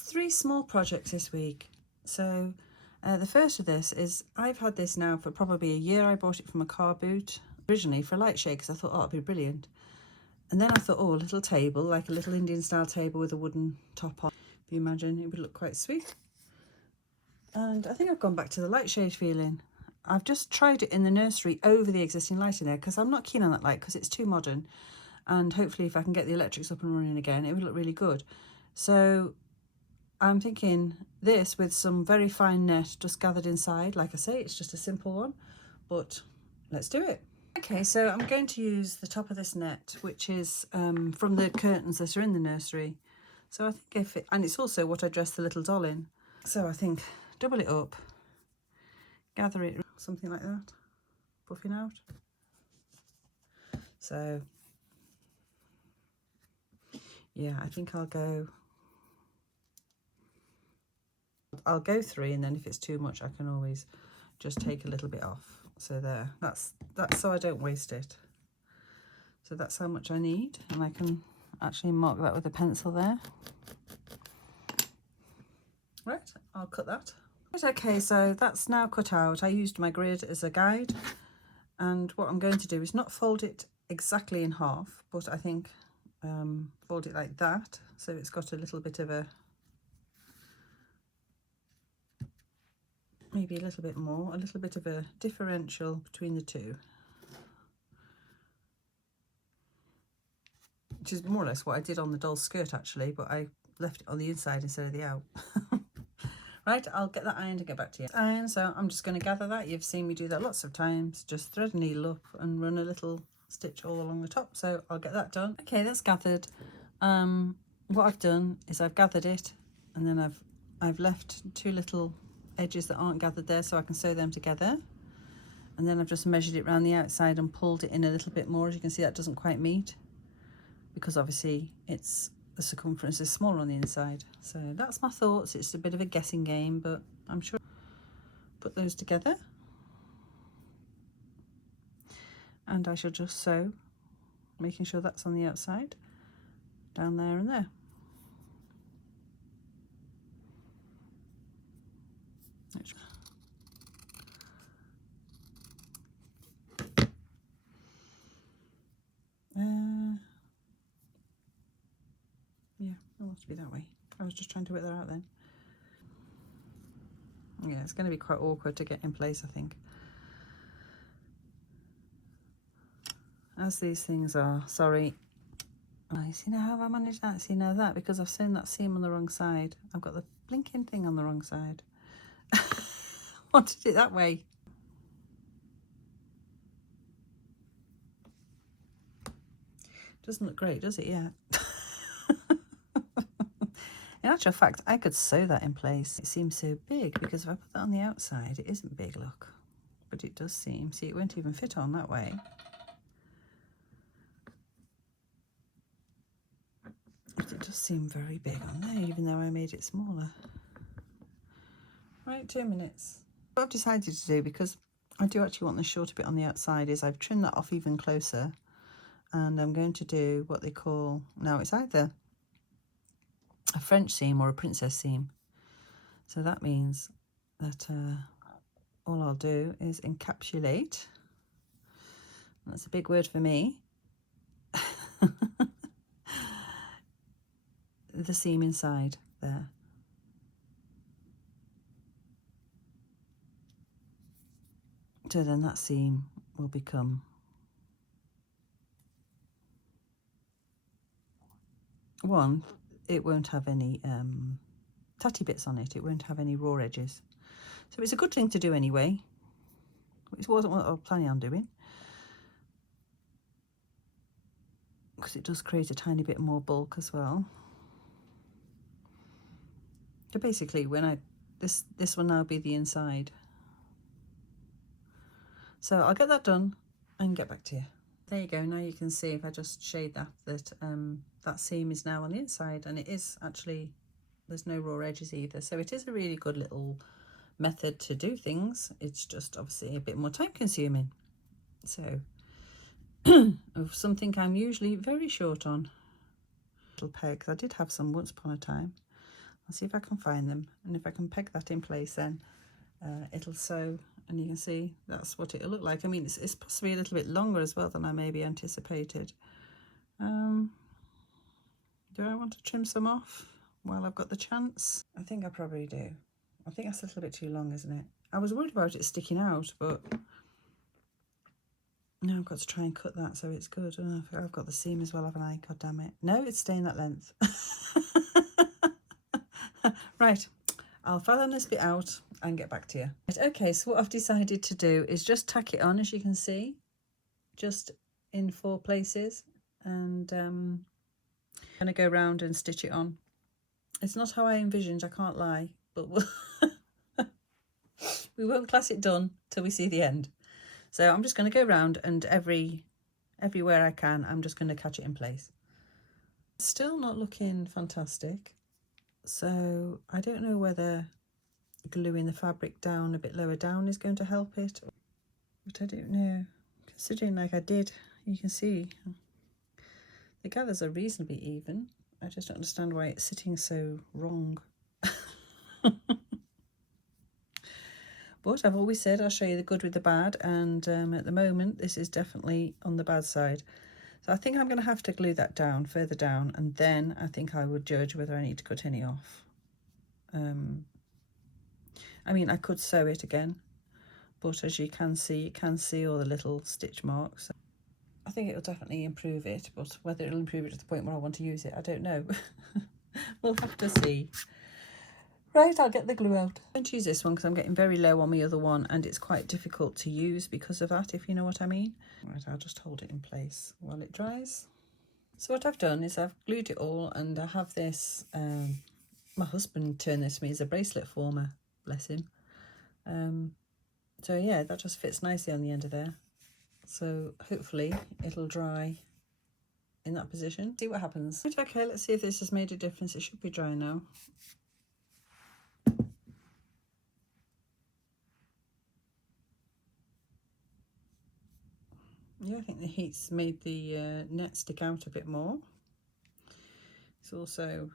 Three small projects this week. So the first of this is I've had this now for probably a year. I bought it from a car boot originally for a light shade because I thought, oh, it'd be brilliant. And then I thought, oh, a little table, like a little Indian style table with a wooden top on. If you imagine, it would look quite sweet. And I think I've gone back to the light shade feeling. I've just tried it in the nursery over the existing light in there because I'm not keen on that light because it's too modern. And hopefully if I can get the electrics up and running again, it would look really good. So I'm thinking this with some very fine net just gathered inside. Like I say, it's just a simple one, but let's do it. Okay, so I'm going to use the top of this net, which is from the curtains that are in the nursery. So I think if it, and it's also what I dress the little doll in. So I think double it up, gather it, something like that, puffing out. So yeah, I think I'll go 3, and then if it's too much I can always just take a little bit off. So there, that's so I don't waste it. So that's how much I need, and I can actually mark that with a pencil there. Right, I'll cut that. Right, okay, so that's now cut out. I used my grid as a guide, and what I'm going to do is not fold it exactly in half, but I think fold it like that, so it's got a little bit of a, maybe a little bit more, a little bit of a differential between the two, which is more or less what I did on the doll's skirt actually, but I left it on the inside instead of the out. Right, I'll get that ironed and get back to you. Iron, so I'm just going to gather that. You've seen me do that lots of times. Just thread a needle up and run a little stitch all along the top. So I'll get that done. Okay, that's gathered. What I've done is I've gathered it, and then I've left 2 little edges that aren't gathered there so I can sew them together. And then I've just measured it around the outside and pulled it in a little bit more. As you can see, that doesn't quite meet because obviously the circumference is smaller on the inside. So that's my thoughts. It's a bit of a guessing game, but I'm sure I'll put those together. And I shall just sew, making sure that's on the outside, down there and there. Yeah, it wants to be that way. I was just trying to work that out then. Yeah, it's going to be quite awkward to get in place, I think. As these things are, sorry. Oh, see now how have I managed that? See now that, because I've sewn that seam on the wrong side. I've got the blinking thing on the wrong side. Wanted it that way. Doesn't look great, does it? Yeah. In actual fact, I could sew that in place. It seems so big because if I put that on the outside, it isn't big, look. But it does seem, see, it won't even fit on that way. But it does seem very big on there, even though I made it smaller. Right, 2 minutes. What I've decided to do, because I do actually want the shorter bit on the outside, is I've trimmed that off even closer. And I'm going to do what they call, now it's either a French seam or a princess seam. So that means that all I'll do is encapsulate. That's a big word for me. The seam inside there. So then that seam will become one. It won't have any tatty bits on it. It won't have any raw edges. So it's a good thing to do anyway. It wasn't what I was planning on doing, because it does create a tiny bit more bulk as well. So basically, when this will now be the inside. So I'll get that done and get back to you. There you go. Now you can see, if I just shade that that seam is now on the inside, and it is actually, there's no raw edges either. So it is a really good little method to do things. It's just obviously a bit more time consuming. So of something I'm usually very short on. Little pegs. I did have some once upon a time. I'll see if I can find them, and if I can peg that in place, then it'll sew, and you can see that's what it'll look like. I mean, it's possibly a little bit longer as well than I maybe anticipated. Do I want to trim some off while I've got the chance? I think I probably do. I think that's a little bit too long, isn't it? I was worried about it sticking out, but now I've got to try and cut that so it's good. Oh, I've got the seam as well, haven't I? God damn it. No, it's staying that length. Right, I'll fathom this bit out and get back to you. Right, okay, so what I've decided to do is just tack it on, as you can see, just in 4 places, and I'm going to go round and stitch it on. It's not how I envisioned, I can't lie, but we won't class it done till we see the end. So I'm just going to go round, and everywhere I can, I'm just going to catch it in place. Still not looking fantastic, so I don't know whether gluing the fabric down a bit lower down is going to help it, but I don't know. Considering, like I did, you can see the gathers are reasonably even. I just don't understand why it's sitting so wrong. But I've always said I'll show you the good with the bad, and at the moment this is definitely on the bad side. So I think I'm going to have to glue that down, further down, and then I think I would judge whether I need to cut any off. I mean, I could sew it again, but as you can see all the little stitch marks. I think it'll definitely improve it, but whether it'll improve it to the point where I want to use it, I don't know. We'll have to see. Right, I'll get the glue out. I'm going to use this one because I'm getting very low on my other one, and it's quite difficult to use because of that, if you know what I mean. Right, I'll just hold it in place while it dries. So what I've done is I've glued it all, and I have this, my husband turned this to me as a bracelet former, bless him. So yeah, that just fits nicely on the end of there. So hopefully it'll dry in that position. See what happens. Right, okay, let's see if this has made a difference. It should be dry now. Yeah, I think the heat's made the net stick out a bit more. It's also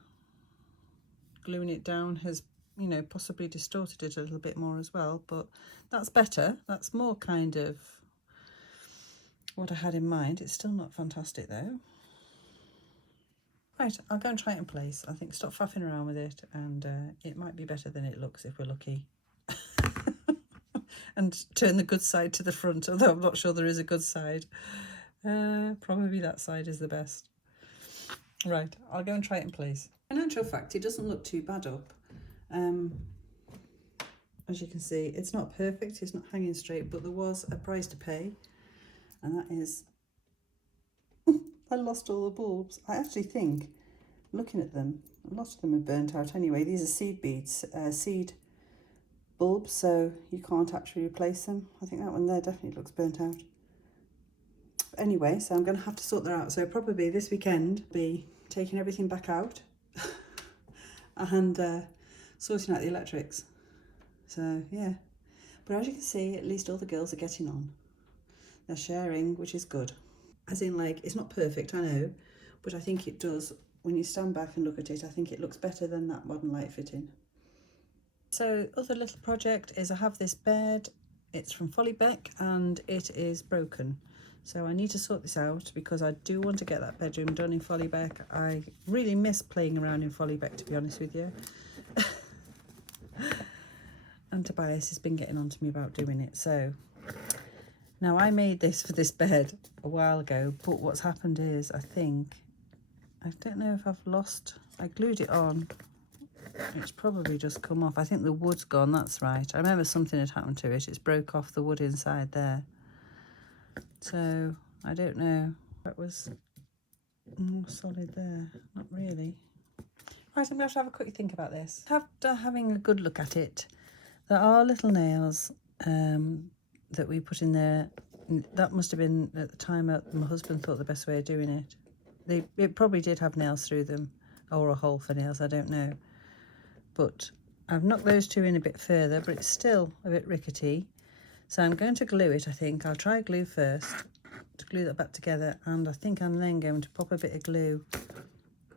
gluing it down has, you know, possibly distorted it a little bit more as well, but that's better. That's more kind of what I had in mind. It's still not fantastic though. Right, I'll go and try it in place. I think stop faffing around with it, and it might be better than it looks if we're lucky. And turn the good side to the front, although I'm not sure there is a good side. Probably that side is the best. Right, I'll go and try it in place. In actual fact, it doesn't look too bad up. As you can see, it's not perfect, it's not hanging straight, but there was a price to pay, and that is I lost all the bulbs. I actually think, looking at them, a lot of them are burnt out anyway. These are seed beads, seed bulbs, so you can't actually replace them. I think that one there definitely looks burnt out. But anyway, so I'm going to have to sort that out. So probably this weekend, be taking everything back out and sorting out the electrics. So yeah, but as you can see, at least all the girls are getting on. They're sharing, which is good. As in, like, it's not perfect, I know, but I think it does, when you stand back and look at it, I think it looks better than that modern light fitting. So other little project is I have this bed. It's from Follybeck and it is broken. So I need to sort this out because I do want to get that bedroom done in Follybeck. I really miss playing around in Follybeck, to be honest with you. And Tobias has been getting on to me about doing it. So now I made this for this bed a while ago, but what's happened is I don't know if I've lost, I glued it on. It's probably just come off. I think the wood's gone, that's right. I remember something had happened to it. It's broke off the wood inside there. So I don't know. That was more solid there. Not really. Right, I'm going to have a quick think about this. After having a good look at it, there are little nails that we put in there. That must have been at the time that my husband thought the best way of doing it. It probably did have nails through them, or a hole for nails, I don't know. But I've knocked those two in a bit further, but it's still a bit rickety. So I'm going to glue it, I think. I'll try glue first to glue that back together, and I think I'm then going to pop a bit of glue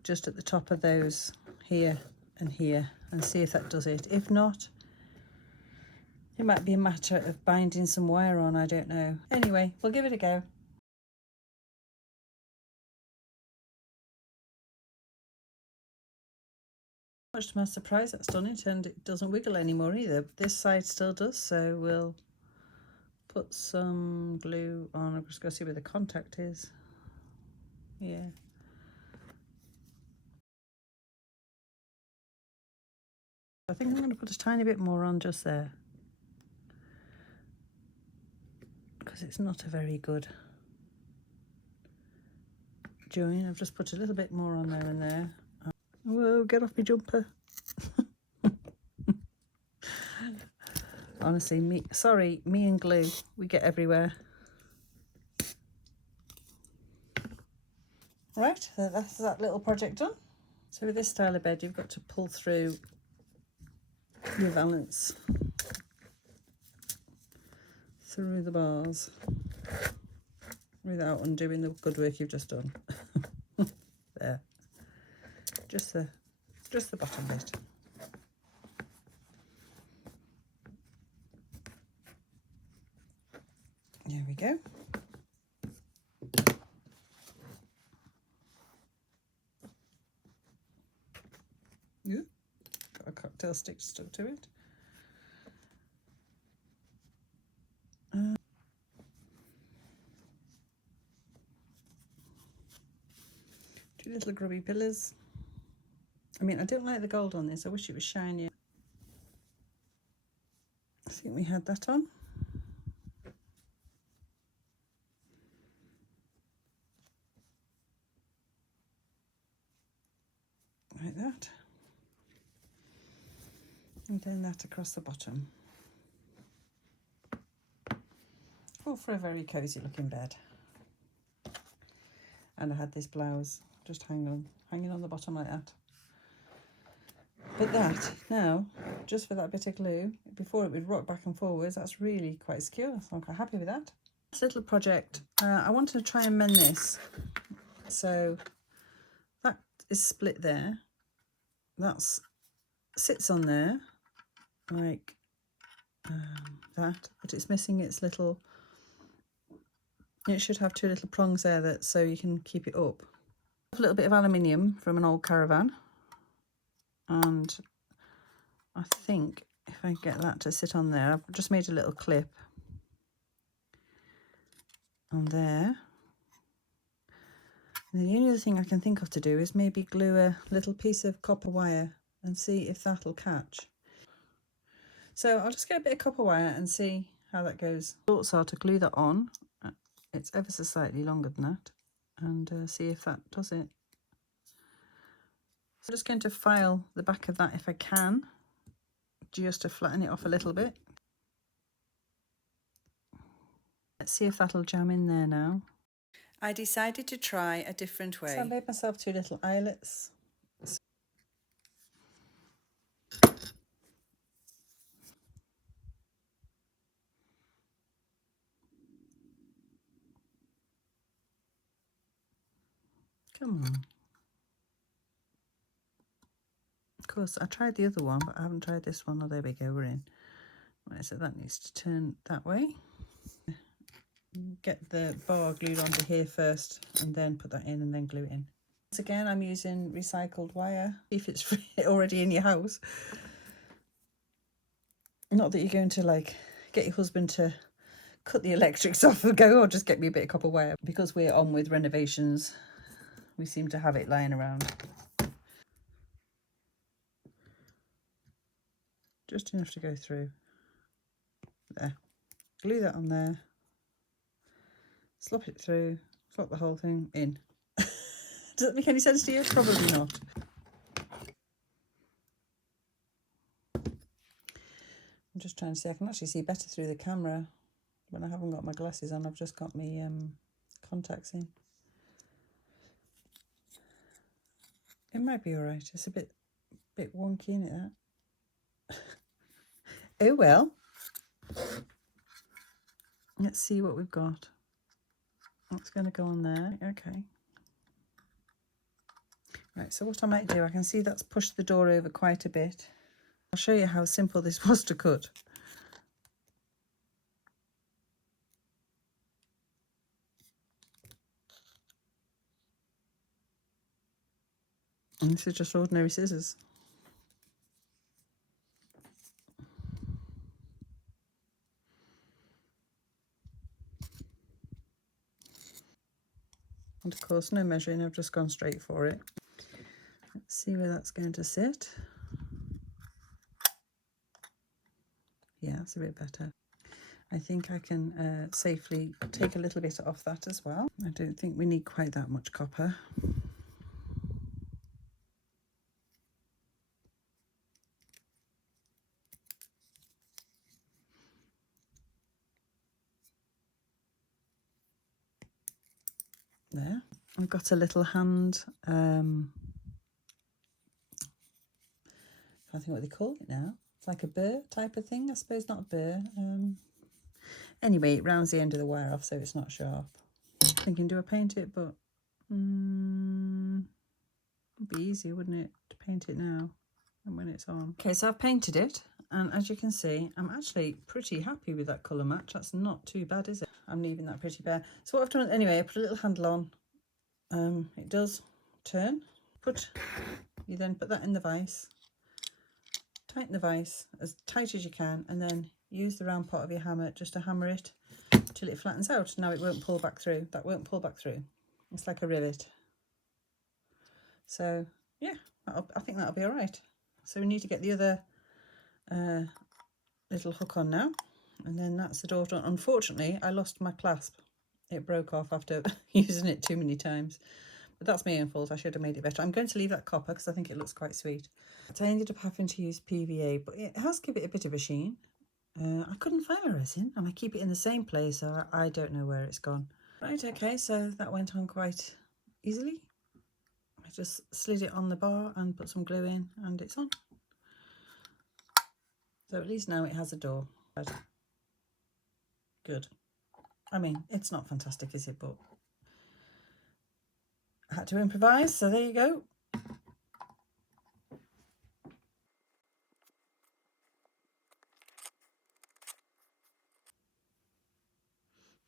just at the top of those here and here and see if that does it. If not, it might be a matter of binding some wire on, I don't know. Anyway, we'll give it a go. Much to my surprise, that's done it, and it doesn't wiggle anymore either. This side still does, so we'll put some glue on. I'm just going to see where the contact is. Yeah. I think I'm going to put a tiny bit more on just there, because it's not a very good join. I've just put a little bit more on there and there. Whoa, get off my jumper. Honestly, me and glue, we get everywhere. Right, that's that little project done. So with this style of bed, you've got to pull through your valance through the bars without undoing the good work you've just done. There, just the bottom bit. There we go. Ooh, got a cocktail stick stuck to it. Two little grubby pillars. I mean, I don't like the gold on this. I wish it was shinier. I think we had that on. Like that. And then that across the bottom. All for a very cosy looking bed. And I had this blouse just hanging on the bottom like that. But that, now, just for that bit of glue, before it would rock back and forwards, that's really quite secure, so I'm quite happy with that. This little project, I wanted to try and mend this. So that is split there. That sits on there, like that, but it's missing its little, it should have two little prongs there that so you can keep it up. A little bit of aluminium from an old caravan. And I think if I get that to sit on there, I've just made a little clip on there. And the only other thing I can think of to do is maybe glue a little piece of copper wire and see if that'll catch. So I'll just get a bit of copper wire and see how that goes. Thoughts are to glue that on. It's ever so slightly longer than that, and see if that does it. So I'm just going to file the back of that if I can, just to flatten it off a little bit. Let's see if that'll jam in there now. I decided to try a different way. So I made myself two little eyelets. Come on. Of course, I tried the other one, but I haven't tried this one. Oh, there we go, we're in. Right, so that needs to turn that way. Get the bar glued onto here first, and then put that in and then glue it in. Once again, I'm using recycled wire, if it's already in your house. Not that you're going to like get your husband to cut the electrics off and go, or just get me a bit of copper wire. Because we're on with renovations, we seem to have it lying around. Just enough to go through. There. Glue that on there. Slop it through. Slop the whole thing in. Does that make any sense to you? Probably not. I'm just trying to see. I can actually see better through the camera when I haven't got my glasses on. I've just got my contacts in. It might be all right. It's a bit wonky, isn't it, that? Oh well. Let's see what we've got. That's going to go on there. Okay. Right, so what I might do, I can see that's pushed the door over quite a bit. I'll show you how simple this was to cut. And this is just ordinary scissors. And of course, no measuring, I've just gone straight for it. Let's see where that's going to sit. Yeah, that's a bit better. I think I can safely take a little bit off that as well. I don't think we need quite that much copper. There. I've got a little hand, I think what they call it now. It's like a burr type of thing, I suppose, not a burr. Anyway, it rounds the end of the wire off so it's not sharp. Thinking, do I paint it? But it'd be easier, wouldn't it, to paint it now and when it's on. Okay, so I've painted it, and as you can see, I'm actually pretty happy with that colour match. That's not too bad, is it? I'm leaving that pretty bare. So what I've done, anyway, I put a little handle on. It does turn. You then put that in the vise. Tighten the vise as tight as you can, and then use the round part of your hammer just to hammer it till it flattens out. Now it won't pull back through. That won't pull back through. It's like a rivet. So yeah, I think that'll be all right. So we need to get the other little hook on now, and then that's the door done. Unfortunately, I lost my clasp. It broke off after using it too many times. But that's my own fault. I should have made it better. I'm going to leave that copper because I think it looks quite sweet. So I ended up having to use PVA, but it has given it a bit of a sheen. I couldn't find my resin, and I keep it in the same place, so I don't know where it's gone. Right, okay, so that went on quite easily. I just slid it on the bar and put some glue in, and it's on. So at least now it has a door. Good. I mean, it's not fantastic, is it? But I had to improvise, so there you go.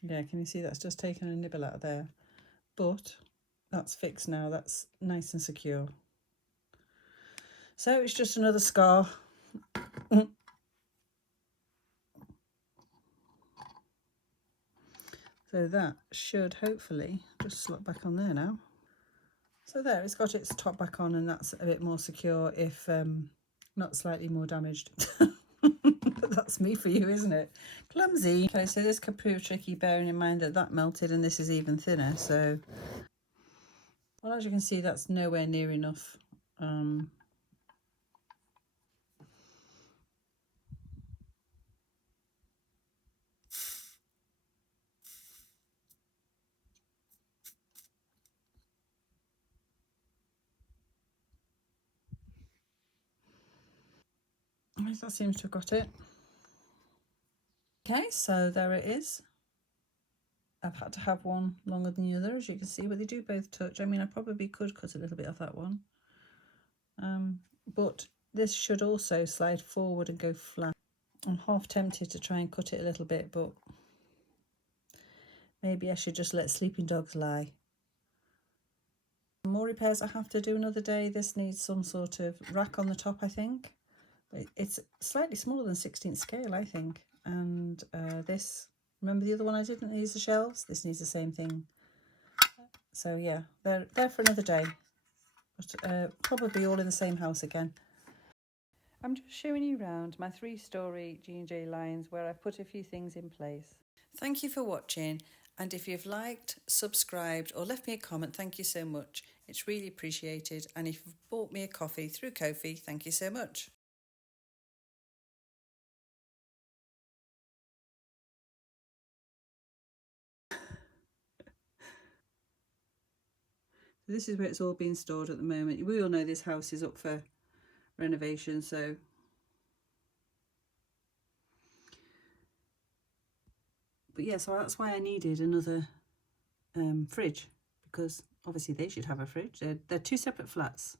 Yeah, can you see that's just taken a nibble out of there? But that's fixed now. That's nice and secure. So it's just another scar. So that should hopefully just slot back on there now. So there, it's got its top back on, and that's a bit more secure, if not slightly more damaged. But that's me for you, isn't it? Clumsy. Okay, so this could prove tricky, bearing in mind that that melted and this is even thinner. So, well, as you can see, that's nowhere near enough. That seems to have got it. Okay, so there it is. I've had to have one longer than the other, as you can see, but they do both touch. I mean, I probably could cut a little bit off that one. But this should also slide forward and go flat. I'm half tempted to try and cut it a little bit, but maybe I should just let sleeping dogs lie. More repairs I have to do another day. This needs some sort of rack on the top, I think. It's slightly smaller than 16th scale, I think. And this, remember the other one I didn't use the shelves? This needs the same thing. So yeah, they're there for another day. But probably all in the same house again. I'm just showing you around my 3-storey G&J lines where I've put a few things in place. Thank you for watching, and if you've liked, subscribed or left me a comment, thank you so much. It's really appreciated, and if you've bought me a coffee through Ko-fi, thank you so much. This is where it's all being stored at the moment. We all know this house is up for renovation, so but yeah, so that's why I needed another fridge, because obviously they should have a fridge. They're two separate flats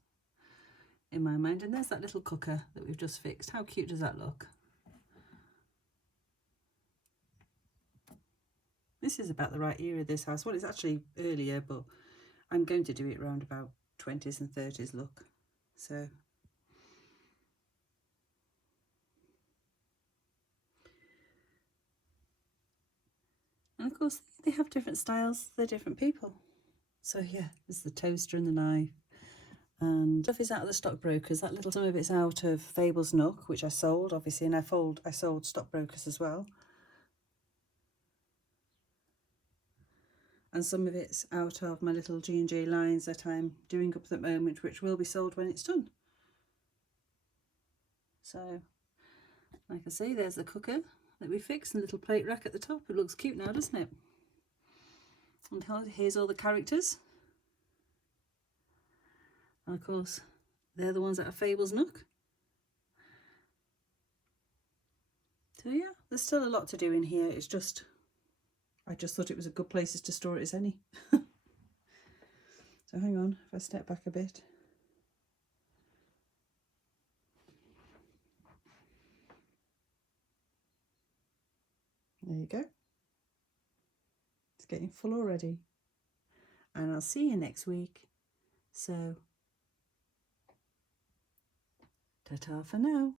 in my mind. And there's that little cooker that we've just fixed. How cute does that look? This is about the right era of this house. Well, it's actually earlier, but I'm going to do it around about 20s and 30s look. So and of course they have different styles, they're different people. So yeah, there's the toaster and the knife. And stuff is out of the stockbrokers. That little, some of it's out of Fable's Nook, which I sold, obviously, and I sold stockbrokers as well. And some of it's out of my little G&J lines that I'm doing up at the moment, which will be sold when it's done. So, like I say, there's the cooker that we fixed and the little plate rack at the top. It looks cute now, doesn't it? And here's all the characters. And of course, they're the ones that are Fable's Nook. So yeah, there's still a lot to do in here. It's just, I just thought it was a good place to store it as any. So hang on, if I step back a bit. There you go. It's getting full already. And I'll see you next week. So, ta-ta for now.